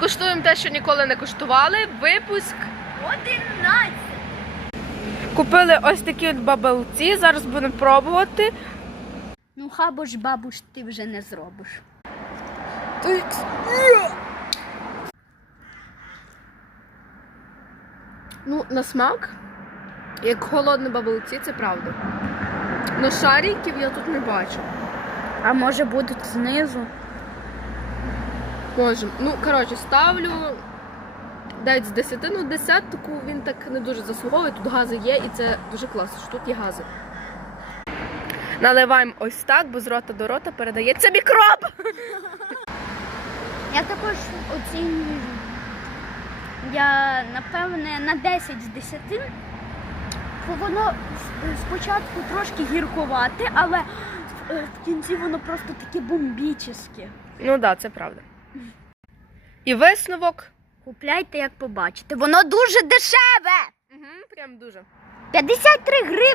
Куштуємо те, що ніколи не куштували. Випуск. 11. Купили ось такі от бабелці. Зараз будемо пробувати. Ну, хабо ж бабуш ти вже не зробиш. Ну, на смак, як холодні бабелці, це правда. Но шариків я тут не бачу. А може будуть знизу? Можем. Ну, коротше, ставлю десь з 10, ну десятку він так не дуже заслуговує. Тут гази є, і це дуже класно, що тут є гази. Наливаємо ось так, бо з рота до рота передається мікроб. Я також оцінюю. Я напевне на 10 з 10. Бо Воно спочатку трошки гіркувате, але в кінці воно просто таке бомбічне. Ну так, да, це правда. І висновок. Купляйте, як побачите. Воно дуже дешеве! Угу, прям дуже. 53 гривні.